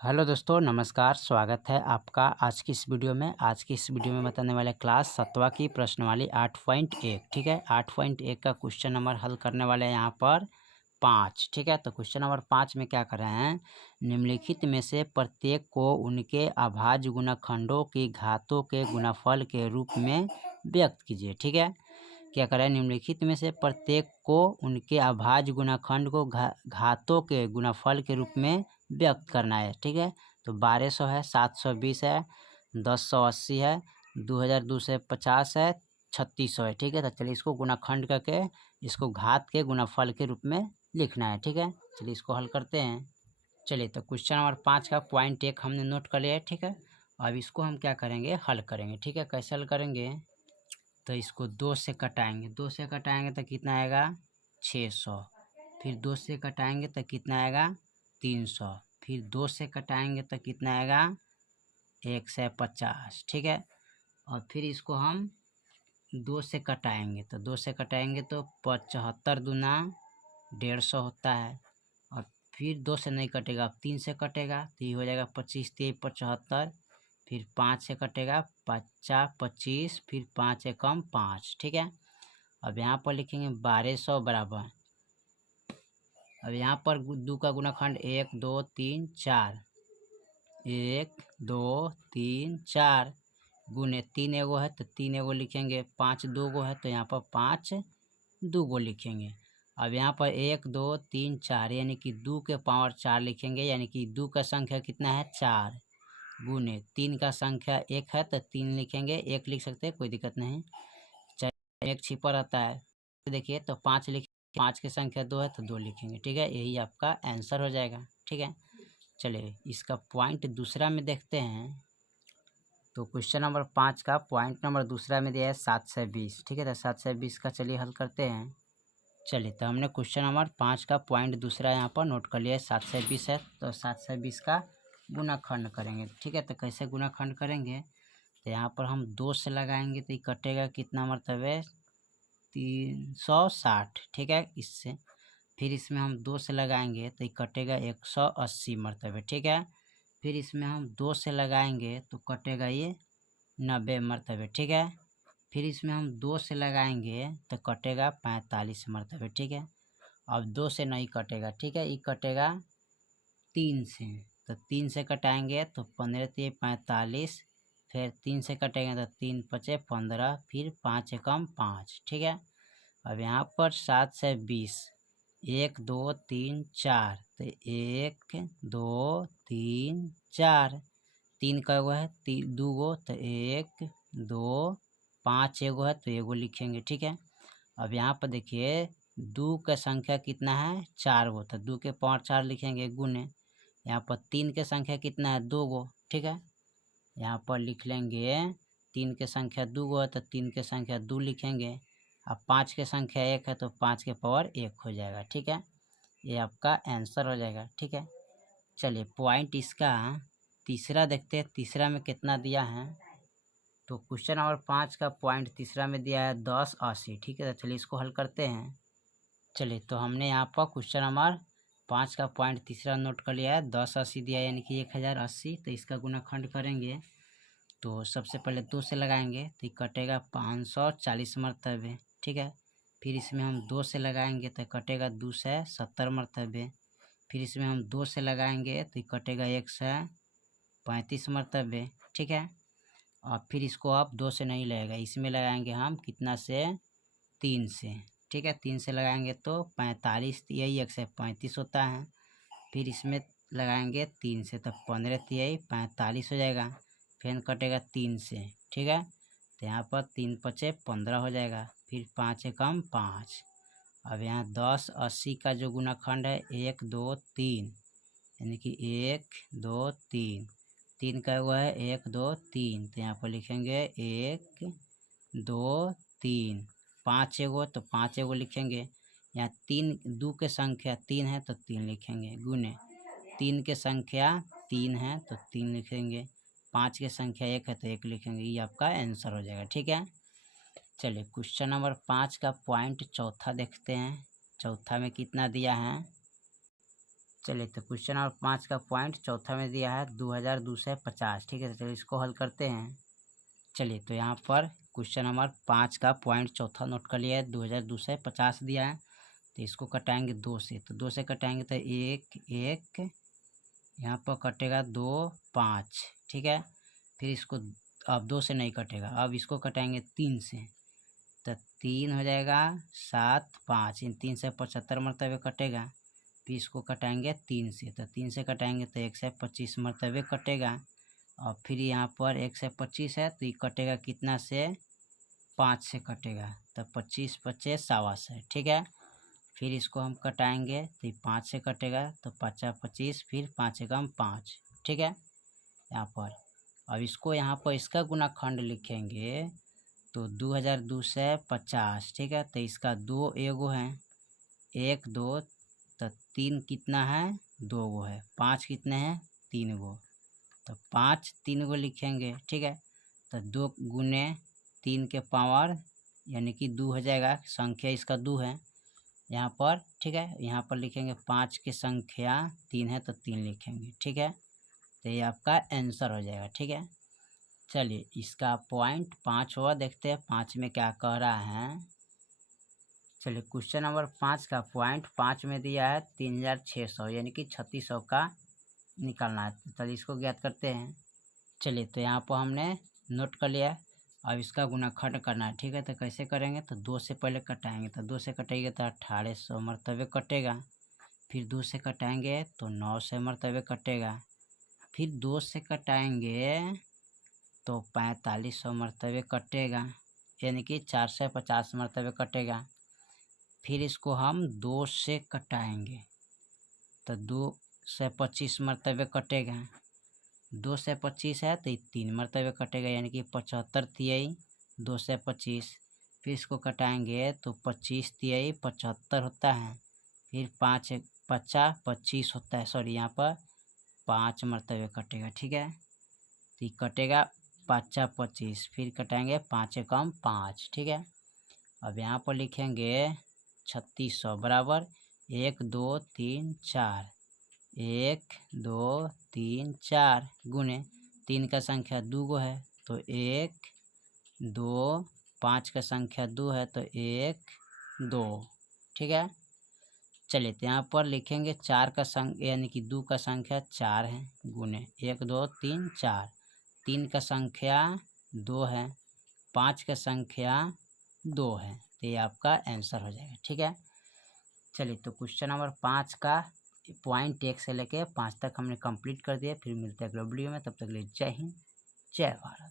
Hello दोस्तों, नमस्कार। स्वागत है आपका आज की इस वीडियो में। आज की इस वीडियो में बताने वाले क्लास 7वां की प्रश्नवाली 8.1। ठीक है, 8.1 का क्वेश्चन नंबर हल करने वाले हैं यहाँ पर 5। ठीक है, तो क्वेश्चन नंबर 5 में क्या कर रहे हैं, निम्नलिखित में से प्रत्येक को उनके अभाज्य गुणनखंडों की घातों के गुणनफल के रूप में व्यक्त कीजिए। ठीक है, क्या करें, निम्नलिखित में से प्रत्येक को उनके अभाज्य गुणनखंड को घातों के गुणनफल के रूप में व्यक्त करना है। ठीक है, तो 1200 है, 720 है, 1080 है, 2250 है, 3600 है। ठीक है, तो चलिए इसको गुणनखंड करके इसको घात के गुणनफल के रूप में लिखना है। ठीक है, चलिए इसको हल करते हैं। चलिए, तो क्वेश्चन नंबर 5 का पॉइंट 1 हमने नोट कर लिया है। ठीक है, अब इसको हम क्या करेंगे, हल करेंगे। ठीक है, कैसे हल करेंगे, तो इसको 2 से कटाएंगे। 2 से कटाएंगे तो कितना आएगा 600। फिर 2 से कटाएंगे तो कितना आएगा 300। फिर 2 से कटाएंगे तो कितना आएगा 150। ठीक है, और फिर इसको हम 2 से कटाएंगे तो 2 से कटाएंगे तो 75 दूना 150 होता है। और फिर 2 से नहीं कटेगा, अब 3 से कटेगा तो ये हो जाएगा 25 3 75। फिर 5 से कटेगा 50 25, फिर 5 एकम 5। ठीक है, अब यहाँ पर लिखेंगे 1200 बराबर, अब यहाँ पर 2 का गुणनखंड 1 2 3 4, 1 2 3 4 गुने 3 एगो है तो 3 एगो लिखेंगे, 5 2 गो है तो यहाँ पर 5 2 गो लिखेंगे। अब यहाँ पर 1 2 3 4 यानी कि 2 के पावर 4 लिखेंगे, यानी कि 2 का संख्या कितना है 4, गुने 3 का संख्या 1 है तो 3 लिखेंगे, 1 लिख सकते हैं, कोई दिक्कत नहीं, चाहे 1 छिपा रहता है। देखिए तो 5 लिख, 5 की संख्या 2 है तो 2 लिखेंगे। ठीक है, यही आपका आंसर हो जाएगा। ठीक है, चलिए इसका पॉइंट दूसरा में देखते हैं। तो क्वेश्चन नंबर 5 का पॉइंट नंबर दूसरा में दिया है 7 से 20। ठीक है, तो 7 से 20 का चलिए हल करते हैं। चलिए, तो हमने क्वेश्चन नंबर 5 का पॉइंट दूसरा यहाँ पर नोट कर लिया है, 7 से 20 है, तो 7 से 20 का गुणाखंड करेंगे। ठीक है, तो कैसे गुणाखंड करेंगे, तो यहाँ पर हम 2 से लगाएंगे तो ये कटेगा कितना मरतबे 360। ठीक है, इससे फिर इसमें हम 2 से लगाएंगे तो ये कटेगा 180 मरतबे। ठीक है, फिर इसमें हम 2 से लगाएंगे तो कटेगा ये 90 मरतबे। ठीक है, फिर इसमें हम 2 से लगाएंगे तो कटेगा 45 मरतबे। ठीक है, अब 2 से नहीं कटेगा। ठीक है, ये कटेगा 3 से, तो 3 से कटाएंगे तो 15 3 45, फिर 3 से कटेंगे तो 3 5 15, फिर 5 एकम 5। ठीक है, अब यहाँ पर 7 से 20, 1 2 3 4, तो 1 2 3 4, 3 का एगो है 2 गो तो 1 2, 5 एगो है तो एगो लिखेंगे। ठीक है, अब यहाँ पर देखिए 2 का संख्या कितना है 4 गो, तो 2 के पावर 4 लिखेंगे गुने, यहाँ पर 3 के संख्या कितना है 2 गो। ठीक है, यहाँ पर लिख लेंगे 3 के संख्या 2 गो है तो 3 के संख्या 2 लिखेंगे। अब 5 के संख्या 1 है तो 5 के पावर 1 हो जाएगा। ठीक है, ये आपका आंसर हो जाएगा। ठीक है, चलिए पॉइंट इसका तीसरा देखते हैं, तीसरा में कितना दिया है। तो क्वेश्चन नंबर 5 का पॉइंट तीसरा में दिया है 1080। ठीक है, तो चलिए इसको हल करते हैं। चलिए, तो हमने यहाँ पर क्वेश्चन नंबर 5 का पॉइंट तीसरा नोट कर लिया है, 1080 दिया है यानी कि 1080, तो इसका गुणाखंड करेंगे तो सबसे पहले 2 से लगाएंगे तो ये कटेगा 540 मरतबे। ठीक है, फिर इसमें हम 2 से लगाएंगे तो कटेगा 270 मरतबे। फिर इसमें हम 2 से लगाएंगे तो ये कटेगा 135 मरतबे। ठीक है, और फिर इसको आप 2 से नहीं लगेगा, इसमें लगाएंगे हम कितना से 3 से। ठीक है, 3 से लगाएंगे तो 45, यही 135 होता है। फिर इसमें लगाएंगे 3 से तो 15 यही 45 हो जाएगा, फिर कटेगा 3 से। ठीक है, तो यहाँ पर 3 5 15 हो जाएगा, फिर 5 एकम 5। अब यहाँ 1080 का जो गुणाखंड है 1 2 3, यानी कि 1 2 3, 3 का हुआ है 1 2 3, तो यहाँ पर लिखेंगे 1 2 3, 5 एगो तो 5 एगो लिखेंगे। यहाँ 3 2 के संख्या 3 है तो 3 लिखेंगे, गुने 3 के संख्या 3 है तो 3 लिखेंगे, 5 के संख्या 1 है तो 1 लिखेंगे। ये आपका आंसर हो जाएगा। ठीक है, चलिए क्वेश्चन नंबर 5 का पॉइंट चौथा देखते हैं। चौथा में कितना दिया है, चलिए तो क्वेश्चन नंबर 5 का पॉइंट चौथा में दिया है 2250। ठीक है, तो चलिए इसको हल करते हैं। चलिए तो यहाँ पर क्वेश्चन नंबर 5 का पॉइंट चौथा नोट कर लिया है, 2250 दिया है। तो इसको कटाएंगे 2 से, तो 2 से कटाएंगे तो 1 1, यहाँ पर कटेगा 2 5। ठीक है, फिर इसको अब 2 से नहीं कटेगा, अब इसको कटाएंगे 3 से, तो 3 हो जाएगा 7 5, इन 3 से 75 मरतबे कटेगा। फिर इसको कटाएंगे 3 से, तो 3 से कटाएंगे तो 1 से 25 मरतबे कटेगा। और फिर यहाँ पर 1 से 25 है तो ये कटेगा कितना से, 5 से कटेगा, तो 25 25 125। ठीक है, फिर इसको हम कटाएंगे तो ये 5 से कटेगा, तो 5 25, फिर 5 एकम 5। ठीक है, यहाँ पर अब इसको यहाँ पर इसका गुणाखंड लिखेंगे तो 2250। ठीक है, तो इसका 2 एगो है, 1 2, तो 3 कितना है, 2 गो है, 5 कितने हैं, 3 गो, तो 5 3 गो लिखेंगे। ठीक है, तो 2 गुने 3 के पावर यानी कि 2 हो जाएगा, संख्या इसका 2 है यहाँ पर। ठीक है, यहाँ पर लिखेंगे 5 की संख्या 3 है तो 3 लिखेंगे। ठीक है, तो ये आपका आंसर हो जाएगा। ठीक है, चलिए इसका पॉइंट 5 हुआ, देखते हैं 5 में क्या कह रहा है। चलिए क्वेश्चन नंबर 5 का पॉइंट 5 में दिया है 3600 यानी कि 3600 का निकालना है। तो चलिए इसको ज्ञात करते हैं। चलिए तो यहाँ पर हमने नोट कर लिया, अब इसका गुणाखंड करना है। ठीक है, तो कैसे करेंगे, तो 2 से पहले कटाएंगे, तो 2 से कटेंगे तो 1800 मरतबे कटेगा। फिर 2 से कटाएंगे तो 900 मरतबे कटेगा। फिर 2 से कटाएंगे तो 4500 मरतबे कटेगा, यानी कि 450 मरतबे कटेगा। फिर इसको हम 2 से कटाएंगे तो 2 से 25 मरतबे कटेगा, 2 से 25 है तो 3 मरतबे कटेगा, यानी कि 75 तिहाई 2 से 25। फिर इसको कटाएंगे तो 25 तिहाई 75 होता है, फिर 5 50 25 होता है, सॉरी यहाँ पर 5 मरतबे कटेगा। ठीक है, तो ये कटेगा 5 25, फिर कटाएंगे 5 एकम 5। ठीक है, अब यहाँ पर लिखेंगे 3600 बराबर 1 2 3 4, 1 2 3 4 गुने 3 का संख्या 2 गो है तो 1 2, 5 का संख्या 2 है तो 1 2। ठीक है, चलिए तो यहाँ पर लिखेंगे 4 का संख्या यानी कि 2 का संख्या 4 है, गुने 1 2 3 4, 3 का संख्या 2 है, 5 का संख्या 2 है, तो ये आपका आंसर हो जाएगा। ठीक है, चलिए तो क्वेश्चन नंबर 5 का पॉइंट 1 से लेके 5 तक हमने कंप्लीट कर दिया। फिर मिलते हैं अगले वीडियो में, तब तक के लिए जय हिंद जय भारत।